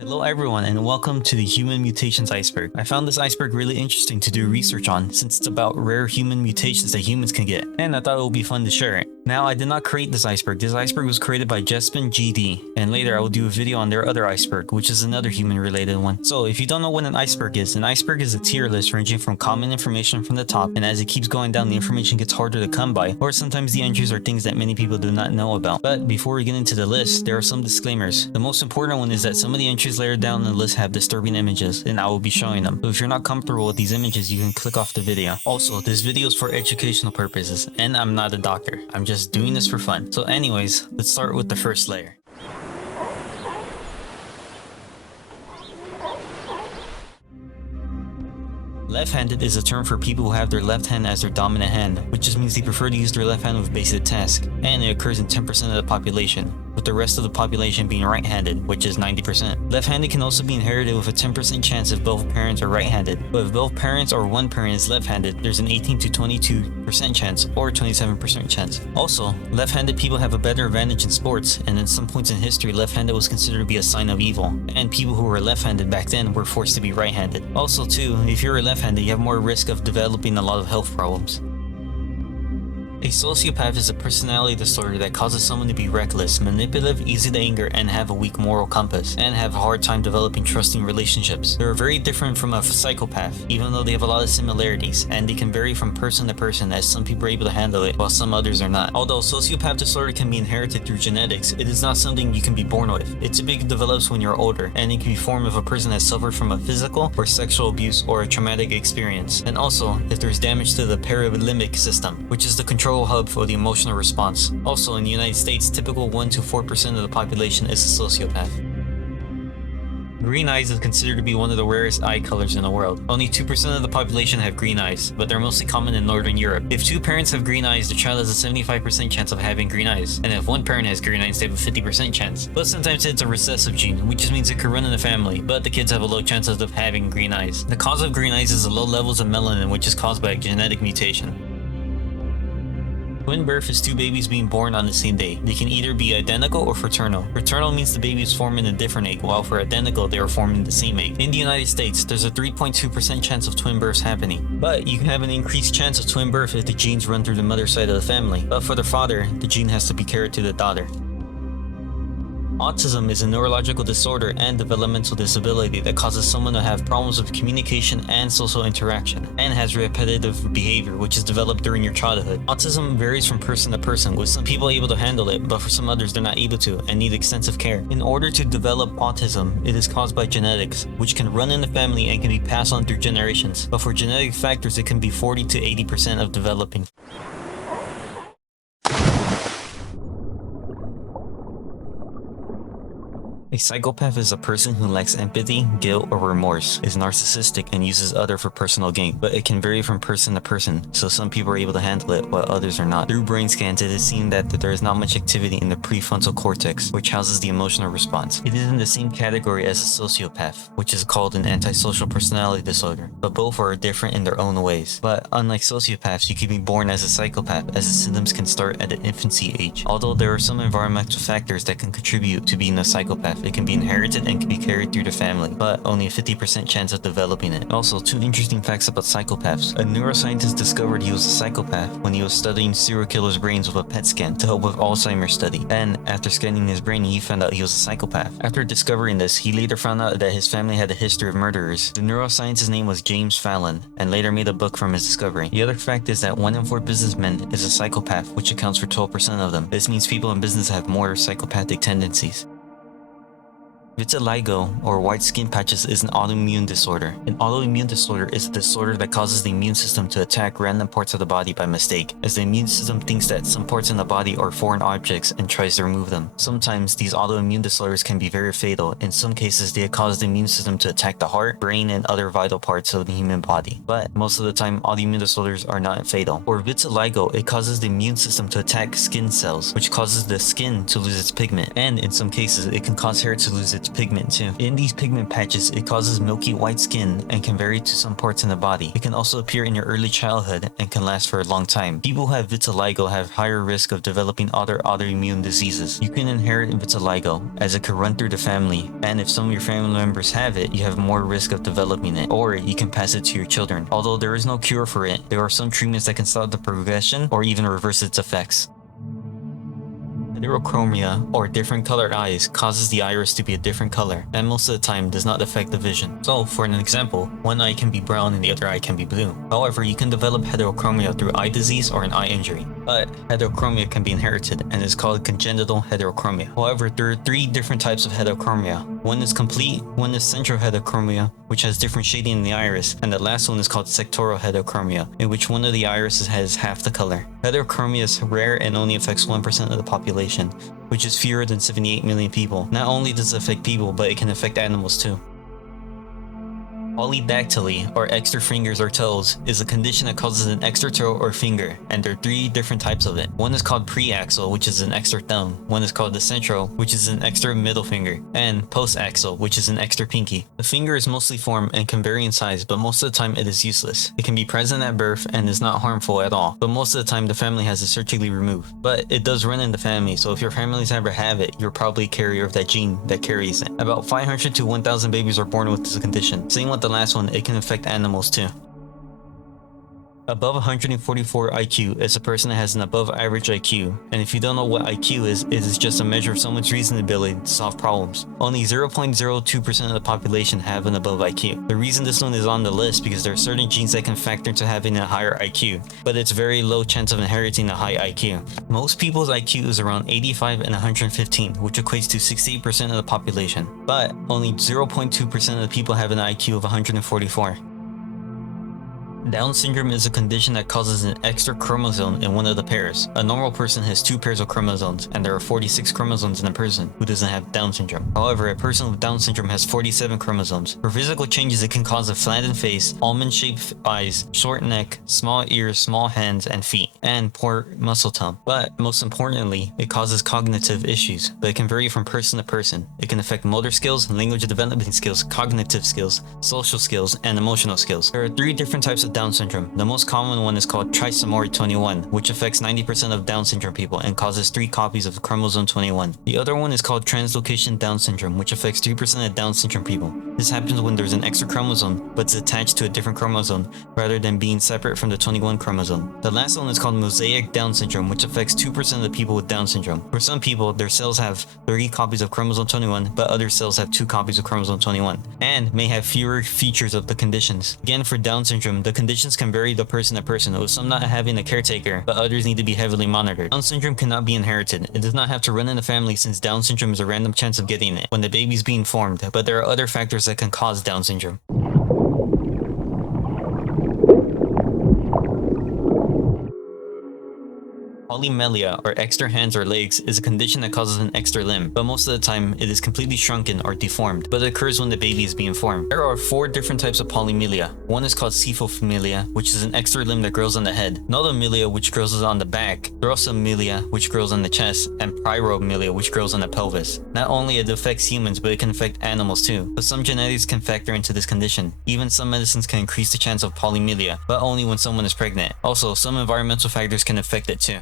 Hello everyone and welcome to the Human Mutations Iceberg. I found this iceberg really interesting to do research on since it's about rare human mutations that humans can get, and I thought it would be fun to share it. Now, I did not create this iceberg. This iceberg was created by Jespin GD, and later I will do a video on their other iceberg, which is another human related one. So if you don't know what an iceberg is a tier list ranging from common information from the top, and as it keeps going down the information gets harder to come by, or sometimes the entries are things that many people do not know about. But before we get into the list, there are some disclaimers. The most important one is that some of the entries later down the list have disturbing images, and I will be showing them. So if you're not comfortable with these images, you can click off the video. Also, this video is for educational purposes, and I'm not a doctor. I'm just doing this for fun. So anyways, let's start with the first layer. Left-handed is a term for people who have their left hand as their dominant hand, which just means they prefer to use their left hand with basic tasks, and it occurs in 10% of the population, with the rest of the population being right-handed, which is 90%. Left-handed can also be inherited with a 10% chance if both parents are right-handed, but if both parents or one parent is left-handed, there's an 18 to 22% chance or 27% chance. Also, left-handed people have a better advantage in sports, and at some points in history, left-handed was considered to be a sign of evil, and people who were left-handed back then were forced to be right-handed. Also too, if you're a left-handed, you have more risk of developing a lot of health problems. A sociopath is a personality disorder that causes someone to be reckless, manipulative, easy to anger, and have a weak moral compass, and have a hard time developing trusting relationships. They are very different from a psychopath, even though they have a lot of similarities, and they can vary from person to person, as some people are able to handle it, while some others are not. Although sociopath disorder can be inherited through genetics, it is not something you can be born with. It typically develops when you're older, and it can be formed if a person has suffered from a physical or sexual abuse or a traumatic experience, and also if there's damage to the paralimbic system, which is the control hub for the emotional response. Also, in the United States, typical 1 to 4% of the population is a sociopath. Green eyes is considered to be one of the rarest eye colors in the world. Only 2% of the population have green eyes, but they're mostly common in Northern Europe. If two parents have green eyes, the child has a 75% chance of having green eyes, and if one parent has green eyes, they have a 50% chance. But sometimes it's a recessive gene, which just means it could run in the family, but the kids have a low chance of having green eyes. The cause of green eyes is the low levels of melanin, which is caused by a genetic mutation. Twin birth is two babies being born on the same day. They can either be identical or fraternal. Fraternal means the baby is formed in a different egg, while for identical, they are formed in the same egg. In the United States, there's a 3.2% chance of twin births happening. But you can have an increased chance of twin birth if the genes run through the mother's side of the family. But for the father, the gene has to be carried to the daughter. Autism is a neurological disorder and developmental disability that causes someone to have problems with communication and social interaction, and has repetitive behavior, which is developed during your childhood. Autism varies from person to person, with some people able to handle it, but for some others they're not able to and need extensive care. In order to develop autism, it is caused by genetics, which can run in the family and can be passed on through generations, but for genetic factors it can be 40 to 80% of developing. A psychopath is a person who lacks empathy, guilt, or remorse, is narcissistic, and uses others for personal gain, but it can vary from person to person, so some people are able to handle it while others are not. Through brain scans, it is seen that there is not much activity in the prefrontal cortex, which houses the emotional response. It is in the same category as a sociopath, which is called an antisocial personality disorder, but both are different in their own ways. But unlike sociopaths, you can be born as a psychopath, as the symptoms can start at an infancy age. Although there are some environmental factors that can contribute to being a psychopath, it can be inherited and can be carried through the family, but only a 50% chance of developing it. Also, two interesting facts about psychopaths. A neuroscientist discovered he was a psychopath when he was studying serial killers' brains with a PET scan to help with Alzheimer's study, and after scanning his brain, he found out he was a psychopath. After discovering this, he later found out that his family had a history of murderers. The neuroscientist's name was James Fallon, and later made a book from his discovery. The other fact is that 1 in 4 businessmen is a psychopath, which accounts for 12% of them. This means people in business have more psychopathic tendencies. Vitiligo, or white skin patches, is an autoimmune disorder. An autoimmune disorder is a disorder that causes the immune system to attack random parts of the body by mistake, as the immune system thinks that some parts in the body are foreign objects and tries to remove them. Sometimes these autoimmune disorders can be very fatal. In some cases, they cause the immune system to attack the heart, brain, and other vital parts of the human body. But most of the time, autoimmune disorders are not fatal. For vitiligo, it causes the immune system to attack skin cells, which causes the skin to lose its pigment, and in some cases, it can cause hair to lose its inherits pigment too. In these pigment patches, it causes milky white skin and can vary to some parts in the body. It can also appear in your early childhood and can last for a long time. People who have vitiligo have higher risk of developing other autoimmune diseases. You can inherit vitiligo as it could run through the family, and if some of your family members have it, you have more risk of developing it, or you can pass it to your children. Although there is no cure for it, there are some treatments that can stop the progression or even reverse its effects. Heterochromia, or different colored eyes, causes the iris to be a different color, and most of the time does not affect the vision. So, for an example, one eye can be brown and the other eye can be blue. However, you can develop heterochromia through eye disease or an eye injury. But heterochromia can be inherited and is called congenital heterochromia. However, there are 3 different types of heterochromia. One is complete, one is central heterochromia, which has different shading in the iris, and the last one is called sectoral heterochromia, in which one of the irises has half the color. Heterochromia is rare and only affects 1% of the population, which is fewer than 78 million people. Not only does it affect people, but it can affect animals too. Polydactyly, or extra fingers or toes, is a condition that causes an extra toe or finger, and there are 3 different types of it. One is called preaxial, which is an extra thumb. One is called the central, which is an extra middle finger, and postaxial, which is an extra pinky. The finger is mostly formed and can vary in size, but most of the time it is useless. It can be present at birth and is not harmful at all, but most of the time the family has it surgically removed. But it does run in the family, so if your families ever have it, you're probably a carrier of that gene that carries it. About 500 to 1,000 babies are born with this condition. Same with the last one, it can affect animals too. Above 144 IQ is a person that has an above average IQ, and if you don't know what IQ is, it is just a measure of someone's reasoning ability to solve problems. Only 0.02% of the population have an above IQ. The reason this one is on the list because there are certain genes that can factor into having a higher IQ, but it's very low chance of inheriting a high IQ. Most people's IQ is around 85 and 115, which equates to 68% of the population, but only 0.2% of the people have an IQ of 144. Down syndrome is a condition that causes an extra chromosome in one of the pairs. A normal person has 2 pairs of chromosomes, and there are 46 chromosomes in a person who doesn't have Down syndrome. However, a person with Down syndrome has 47 chromosomes. For physical changes, it can cause a flattened face, almond-shaped eyes, short neck, small ears, small hands and feet, and poor muscle tone. But most importantly, it causes cognitive issues, but it can vary from person to person. It can affect motor skills, language development skills, cognitive skills, social skills, and emotional skills. There are 3 different types of Down syndrome. The most common one is called trisomy 21, which affects 90% of Down syndrome people and causes 3 copies of chromosome 21. The other one is called translocation Down syndrome, which affects 3% of Down syndrome people. This happens when there's an extra chromosome, but it's attached to a different chromosome rather than being separate from the 21 chromosome. The last one is called mosaic Down syndrome, which affects 2% of the people with Down syndrome. For some people, their cells have 30 copies of chromosome 21, but other cells have 2 copies of chromosome 21, and may have fewer features of the conditions. Again, for Down syndrome, the conditions can vary the person to person, with some not having a caretaker, but others need to be heavily monitored. Down syndrome cannot be inherited. It does not have to run in the family since Down syndrome is a random chance of getting it when the baby's being formed, but there are other factors that can cause Down syndrome. Polymelia, or extra hands or legs, is a condition that causes an extra limb, but most of the time it is completely shrunken or deformed, but it occurs when the baby is being formed. There are 4 different types of polymelia. One is called cephophilia, which is an extra limb that grows on the head, nodomelia, which grows on the back, drossomelia, which grows on the chest, and pyromelia, which grows on the pelvis. Not only it affects humans, but it can affect animals too, but some genetics can factor into this condition. Even some medicines can increase the chance of polymelia, but only when someone is pregnant. Also, some environmental factors can affect it too.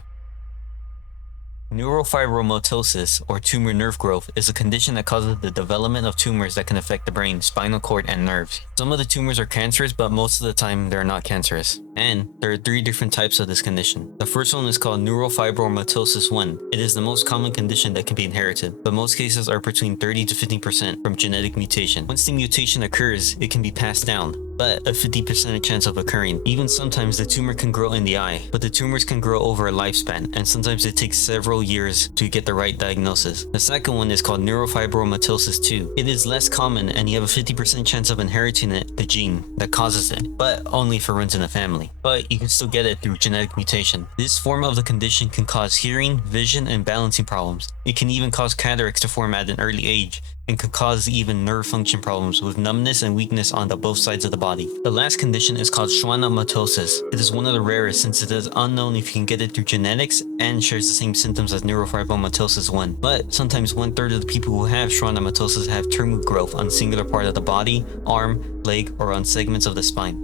Neurofibromatosis, or tumor nerve growth, is a condition that causes the development of tumors that can affect the brain, spinal cord, and nerves. Some of the tumors are cancerous, but most of the time they're not cancerous. And there are 3 different types of this condition. The first one is called neurofibromatosis 1. It is the most common condition that can be inherited, but most cases are between 30 to 50% from genetic mutation. Once the mutation occurs, it can be passed down, but a 50% chance of occurring. Even sometimes the tumor can grow in the eye, but the tumors can grow over a lifespan, and sometimes it takes several years to get the right diagnosis. The second one is called neurofibromatosis 2. It is less common, and you have a 50% chance of inheriting it, the gene that causes it, but only if it runs in the family. family, but you can still get it through genetic mutation. This form of the condition can cause hearing, vision, and balancing problems. It can even cause cataracts to form at an early age, and could cause even nerve function problems with numbness and weakness on both sides of the body. The last condition is called schwannomatosis. It is one of the rarest since it is unknown if you can get it through genetics and shares the same symptoms as neurofibromatosis 1. But sometimes 1/3 of the people who have schwannomatosis have tumor growth on a singular part of the body, arm, leg, or on segments of the spine.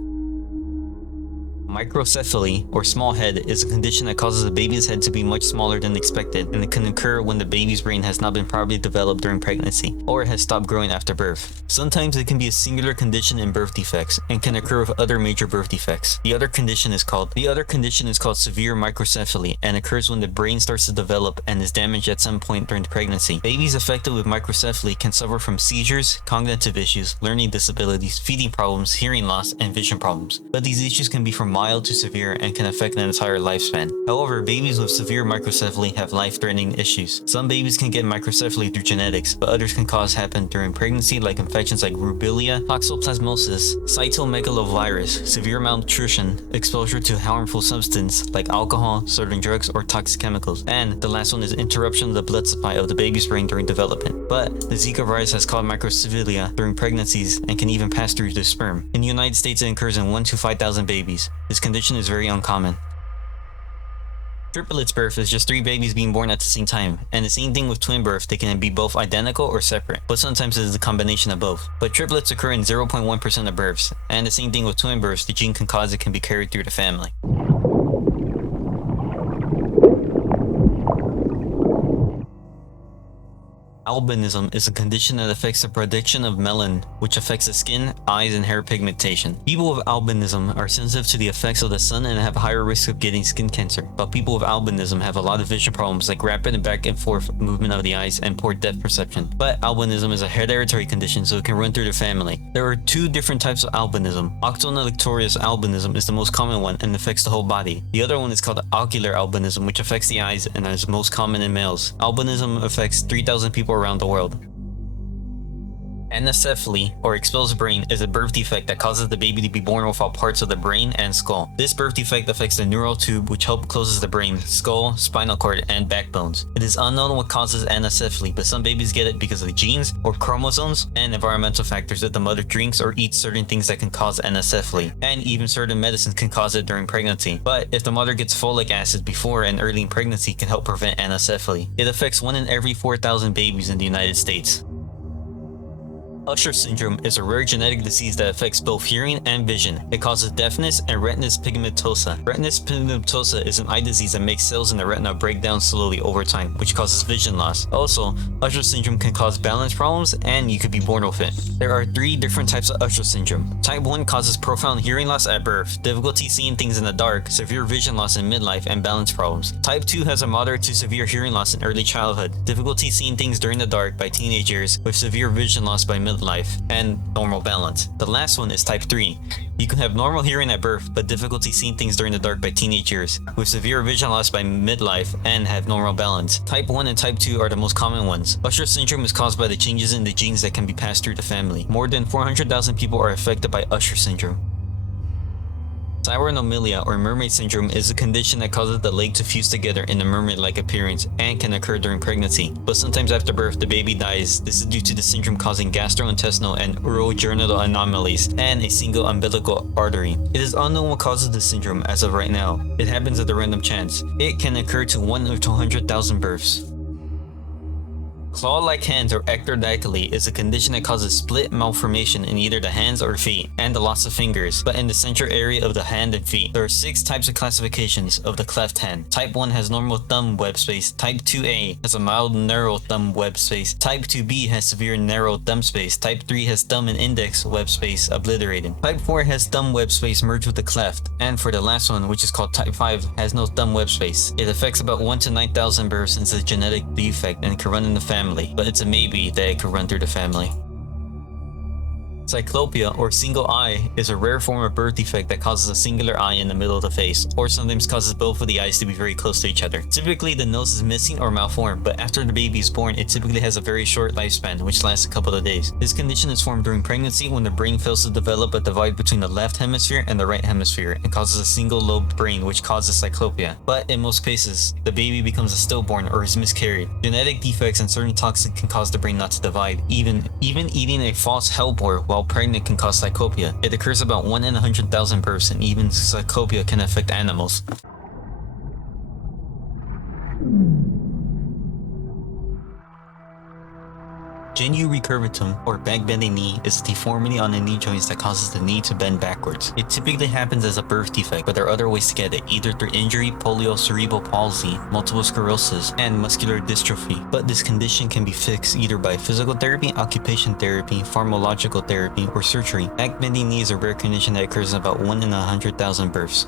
Microcephaly, or small head, is a condition that causes a baby's head to be much smaller than expected, and it can occur when the baby's brain has not been properly developed during pregnancy, or it has stopped growing after birth. Sometimes it can be a singular condition in birth defects, and can occur with other major birth defects. The other condition is called severe microcephaly, and occurs when the brain starts to develop and is damaged at some point during pregnancy. Babies affected with microcephaly can suffer from seizures, cognitive issues, learning disabilities, feeding problems, hearing loss, and vision problems. But these issues can be from mild to severe and can affect an entire lifespan. However, babies with severe microcephaly have life-threatening issues. Some babies can get microcephaly through genetics, but others can cause happen during pregnancy, like infections like rubella, toxoplasmosis, cytomegalovirus, severe malnutrition, exposure to harmful substance like alcohol, certain drugs, or toxic chemicals. And the last one is interruption of the blood supply of the baby's brain during development. But the Zika virus has caused microcephaly during pregnancies and can even pass through the sperm. In the United States, it occurs in 1 to 5,000 babies. This condition is very uncommon. Triplets birth is just 3 babies being born at the same time, and the same thing with twin birth, they can be both identical or separate, but sometimes it is a combination of both. But triplets occur in 0.1% of births, and the same thing with twin births, the gene can cause it can be carried through the family. Albinism is a condition that affects the production of melanin, which affects the skin, eyes, and hair pigmentation. People with albinism are sensitive to the effects of the sun and have a higher risk of getting skin cancer, but people with albinism have a lot of vision problems like rapid and back and forth movement of the eyes and poor depth perception. But albinism is a hereditary condition, so it can run through the family. There are 2 different types of albinism. Octonalictorious albinism is the most common one and affects the whole body. The other one is called ocular albinism, which affects the eyes and is most common in males. Albinism affects 3,000 people around the world. Anencephaly, or exposed brain, is a birth defect that causes the baby to be born without parts of the brain and skull. This birth defect affects the neural tube, which helps closes the brain, skull, spinal cord, and backbones. It is unknown what causes anencephaly, but some babies get it because of the genes or chromosomes and environmental factors that the mother drinks or eats certain things that can cause anencephaly, and even certain medicines can cause it during pregnancy. But if the mother gets folic acid before and early in pregnancy, can help prevent anencephaly. It affects 1 in every 4,000 babies in the United States. Usher syndrome is a rare genetic disease that affects both hearing and vision. It causes deafness and retinitis pigmentosa. Retinitis pigmentosa is an eye disease that makes cells in the retina break down slowly over time, which causes vision loss. Also, Usher syndrome can cause balance problems and you could be born with it. There are 3 different types of Usher syndrome. Type 1 causes profound hearing loss at birth, difficulty seeing things in the dark, severe vision loss in midlife, and balance problems. Type 2 has a moderate to severe hearing loss in early childhood, difficulty seeing things during the dark by teenage years, with severe vision loss by midlife, and normal balance. The last one is type 3. You can have normal hearing at birth, but difficulty seeing things during the dark by teenage years, with severe vision loss by midlife, and have normal balance. Type 1 and type 2 are the most common ones. Usher syndrome is caused by the changes in the genes that can be passed through the family. More than 400,000 people are affected by Usher syndrome. Cyanomelia, or mermaid syndrome, is a condition that causes the leg to fuse together in a mermaid-like appearance and can occur during pregnancy. But sometimes after birth, the baby dies. This is due to the syndrome causing gastrointestinal and urogenital anomalies and a single umbilical artery. It is unknown what causes this syndrome as of right now. It happens at a random chance. It can occur to 1 in 200,000 births. Claw-like hands, or ectrodactyly, is a condition that causes split malformation in either the hands or feet, and the loss of fingers, but in the central area of the hand and feet. There are 6 types of classifications of the cleft hand. Type 1 has normal thumb web space, Type 2A has a mild narrow thumb web space, Type 2B has severe narrow thumb space, Type 3 has thumb and index web space obliterated, Type 4 has thumb web space merged with the cleft, and for the last one, which is called Type 5, has no thumb web space. It affects about 1 to 9,000 births since it's a genetic defect and can run in the family, but it's a maybe that it could run through the family. Cyclopia, or single eye, is a rare form of birth defect that causes a singular eye in the middle of the face, or sometimes causes both of the eyes to be very close to each other. Typically, the nose is missing or malformed, but after the baby is born, it typically has a very short lifespan, which lasts a couple of days. This condition is formed during pregnancy when the brain fails to develop a divide between the left hemisphere and the right hemisphere, and causes a single-lobed brain, which causes cyclopia. But in most cases, the baby becomes a stillborn or is miscarried. Genetic defects and certain toxins can cause the brain not to divide. Even eating a false hellebore while pregnant can cause cyclopia. It occurs about 1 in 100,000 births, and even cyclopia can affect animals. Genu recurvatum, or back-bending knee, is a deformity on the knee joints that causes the knee to bend backwards. It typically happens as a birth defect, but there are other ways to get it, either through injury, polio, cerebral palsy, multiple sclerosis, and muscular dystrophy. But this condition can be fixed either by physical therapy, occupation therapy, pharmacological therapy, or surgery. Back-bending knee is a rare condition that occurs in about 1 in 100,000 births.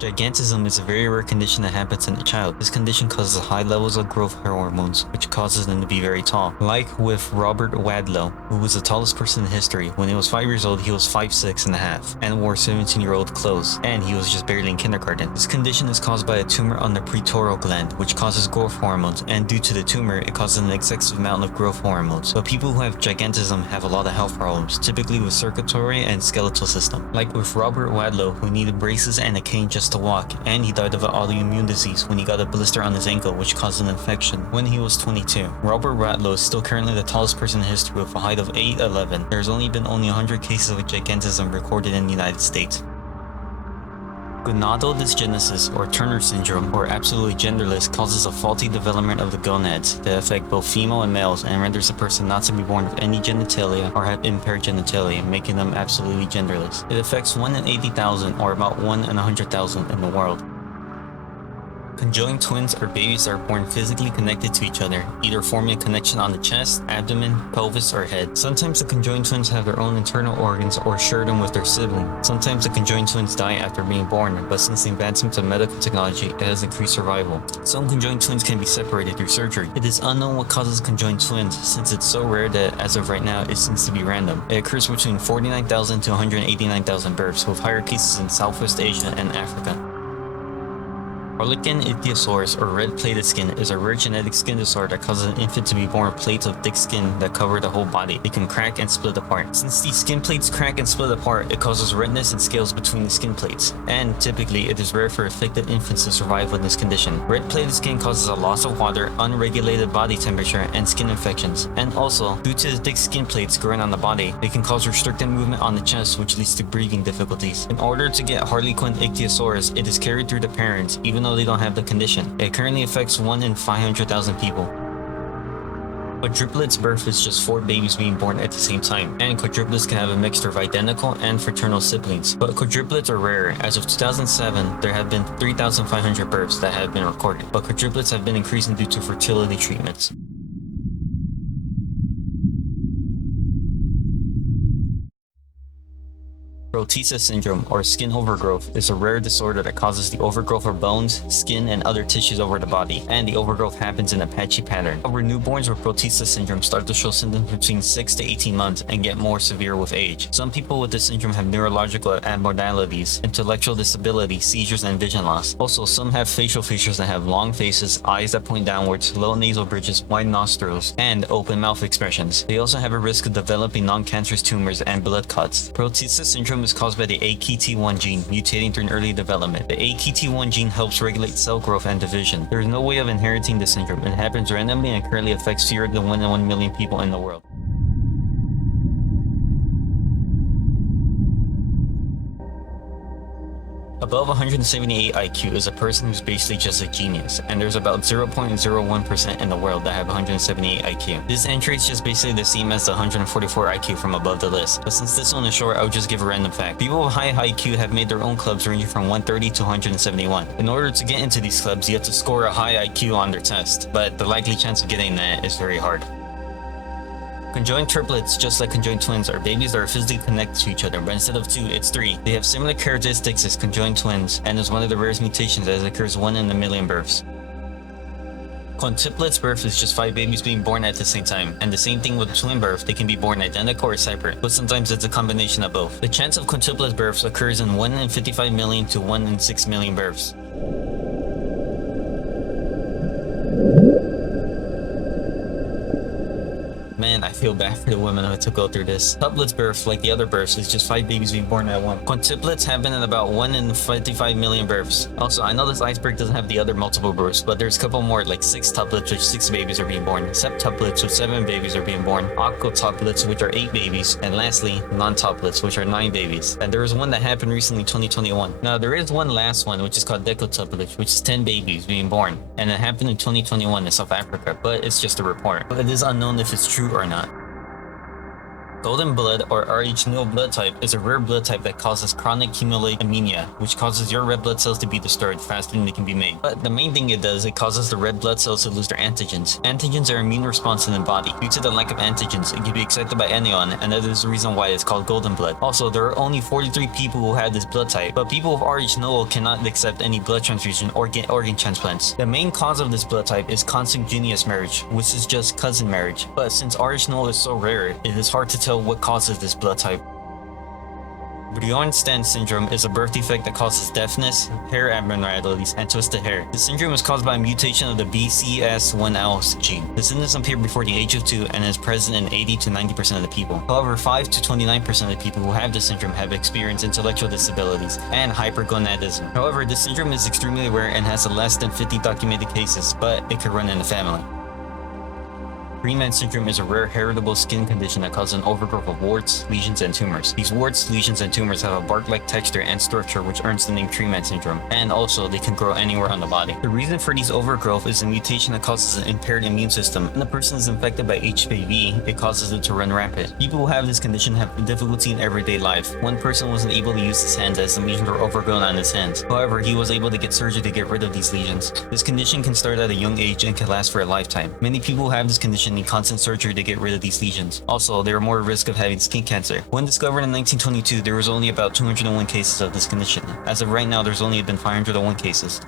Gigantism is a very rare condition that happens in a child. This condition causes high levels of growth hormones, which causes them to be very tall. Like with Robert Wadlow, who was the tallest person in history. When he was 5 years old, he was 5'6" and a half, and wore 17-year-old clothes, and he was just barely in kindergarten. This condition is caused by a tumor on the pituitary gland, which causes growth hormones, and due to the tumor, it causes an excessive amount of growth hormones. But people who have gigantism have a lot of health problems, typically with circulatory and skeletal system. Like with Robert Wadlow, who needed braces and a cane just to walk, and he died of an autoimmune disease when he got a blister on his ankle, which caused an infection when he was 22. Robert Wadlow is still currently the tallest person in history with a height of 8'11". There's only been 100 cases of gigantism recorded in the United States. Gonadodysgenesis, or Turner syndrome, or absolutely genderless, causes a faulty development of the gonads that affect both female and males and renders a person not to be born with any genitalia or have impaired genitalia, making them absolutely genderless. It affects 1 in 80,000, or about 1 in 100,000 in the world. Conjoined twins are babies that are born physically connected to each other, either forming a connection on the chest, abdomen, pelvis, or head. Sometimes the conjoined twins have their own internal organs or share them with their sibling. Sometimes the conjoined twins die after being born, but since the advancement of medical technology, it has increased survival. Some conjoined twins can be separated through surgery. It is unknown what causes conjoined twins, since it's so rare that as of right now, it seems to be random. It occurs between 49,000 to 189,000 births, with higher cases in Southwest Asia and Africa. Harlequin ichthyosaurus, or red-plated skin, is a rare genetic skin disorder that causes an infant to be born with plates of thick skin that cover the whole body. They can crack and split apart. Since these skin plates crack and split apart, it causes redness and scales between the skin plates, and typically it is rare for affected infants to survive with this condition. Red-plated skin causes a loss of water, unregulated body temperature, and skin infections. And also, due to the thick skin plates growing on the body, they can cause restricted movement on the chest, which leads to breathing difficulties. In order to get Harlequin ichthyosaurus, it is carried through the parents, even though they don't have the condition. It currently affects 1 in 500,000 people. Quadruplets birth is just 4 babies being born at the same time, and quadruplets can have a mixture of identical and fraternal siblings. But quadruplets are rare. As of 2007, there have been 3,500 births that have been recorded, but quadruplets have been increasing due to fertility treatments. Protesis syndrome, or skin overgrowth, is a rare disorder that causes the overgrowth of bones, skin, and other tissues over the body, and the overgrowth happens in a patchy pattern. However, newborns with protesis syndrome start to show symptoms between 6 to 18 months and get more severe with age. Some people with this syndrome have neurological abnormalities, intellectual disability, seizures, and vision loss. Also, some have facial features that have long faces, eyes that point downwards, low nasal bridges, wide nostrils, and open mouth expressions. They also have a risk of developing non-cancerous tumors and blood clots. Protesis syndrome is caused by the AKT1 gene mutating during early development. The AKT1 gene helps regulate cell growth and division. There is no way of inheriting this syndrome. It happens randomly and currently affects fewer than 1 in 1 million people in the world. Above 178 IQ is a person who's basically just a genius, and there's about 0.01% in the world that have 178 IQ. This entry is just basically the same as the 144 IQ from above the list, but since this one is short, I'll just give a random fact. People with high IQ have made their own clubs ranging from 130 to 171. In order to get into these clubs, you have to score a high IQ on their test, but the likely chance of getting that is very hard. Conjoined triplets, just like conjoined twins, are babies that are physically connected to each other, but instead of 2, it's 3. They have similar characteristics as conjoined twins, and is one of the rarest mutations as occurs 1 in a million births. Quintuplets birth is just 5 babies being born at the same time, and the same thing with twin birth, they can be born identical or separate, but sometimes it's a combination of both. The chance of quintuplet births occurs in 1 in 55 million to 1 in 6 million births. Man, I feel bad for the women who had to go through this. Tuplets birth, like the other births, is just 5 babies being born at once. Quintuplets happen in about 1 in 55 million births. Also, I know this iceberg doesn't have the other multiple births, but there's a couple more, like sextuplets, which 6 babies are being born, septuplets, which 7 babies are being born, octuplets, which are 8 babies, and lastly, nontuplets, which are 9 babies. And there was one that happened recently in 2021. Now, there is one last one, which is called decutuplets, which is 10 babies being born, and it happened in 2021 in South Africa, but it's just a report. But it is unknown if it's true or not. Golden blood, or Rh null blood type, is a rare blood type that causes chronic hemolytic anemia, which causes your red blood cells to be destroyed faster than they can be made. But the main thing it does, it causes the red blood cells to lose their antigens. Antigens are immune response in the body. Due to the lack of antigens, it can be excited by anyone, and that is the reason why it's called golden blood. Also, there are only 43 people who have this blood type, but people with Rh null cannot accept any blood transfusion or get organ transplants. The main cause of this blood type is consanguineous marriage, which is just cousin marriage. But since Rh null is so rare, it is hard to tell what causes this blood type. Bjornstad syndrome is a birth defect that causes deafness, hair abnormalities, and twisted hair. The syndrome is caused by a mutation of the BCS1L gene. The symptoms appear before the age of 2 and is present in 80 to 90% of the people. However, 5 to 29% of the people who have this syndrome have experienced intellectual disabilities and hypergonadism. However, this syndrome is extremely rare and has less than 50 documented cases, but it could run in the family. Freeman syndrome is a rare heritable skin condition that causes an overgrowth of warts, lesions, and tumors. These warts, lesions, and tumors have a bark-like texture and structure which earns the name Freeman syndrome, and also they can grow anywhere on the body. The reason for these overgrowth is a mutation that causes an impaired immune system. When a person is infected by HPV, it causes it to run rampant. People who have this condition have difficulty in everyday life. One person wasn't able to use his hands as the lesions were overgrown on his hands. However, he was able to get surgery to get rid of these lesions. This condition can start at a young age and can last for a lifetime. Many people who have this condition need constant surgery to get rid of these lesions. Also, they are more at risk of having skin cancer. When discovered in 1922, there was only about 201 cases of this condition. As of right now, there's only been 501 cases.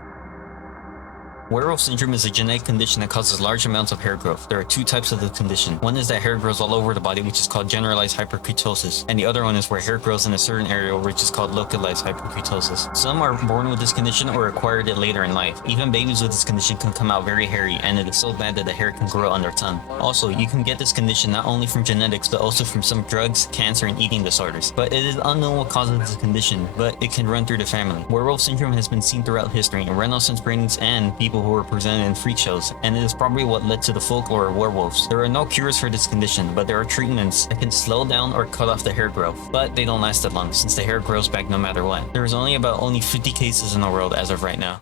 Werewolf syndrome is a genetic condition that causes large amounts of hair growth. There are 2 types of the condition. One is that hair grows all over the body, which is called generalized hyperkeratosis, and the other one is where hair grows in a certain area, which is called localized hyperkeratosis. Some are born with this condition or acquired it later in life. Even babies with this condition can come out very hairy, and it is so bad that the hair can grow on their tongue. Also, you can get this condition not only from genetics, but also from some drugs, cancer, and eating disorders. But it is unknown what causes this condition, but it can run through the family. Werewolf syndrome has been seen throughout history in Renaissance paintings and people who were presented in freak shows, and it is probably what led to the folklore of werewolves. There are no cures for this condition, but there are treatments that can slow down or cut off the hair growth, but they don't last that long since the hair grows back no matter what. There is only 50 cases in the world as of right now.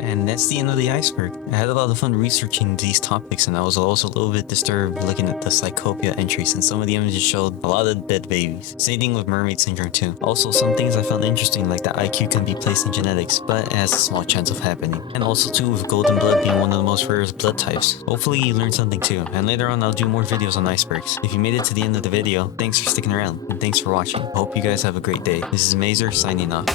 And that's the end of the iceberg. I had a lot of fun researching these topics, and I was also a little bit disturbed looking at the Psychopathy entries, and some of the images showed a lot of dead babies. Same thing with mermaid syndrome too. Also, some things I found interesting, like that IQ can be placed in genetics, but it has a small chance of happening. And also too, with golden blood being one of the most rarest blood types. Hopefully you learned something too, and later on I'll do more videos on icebergs. If you made it to the end of the video, thanks for sticking around, and thanks for watching. Hope you guys have a great day. This is Mazer signing off.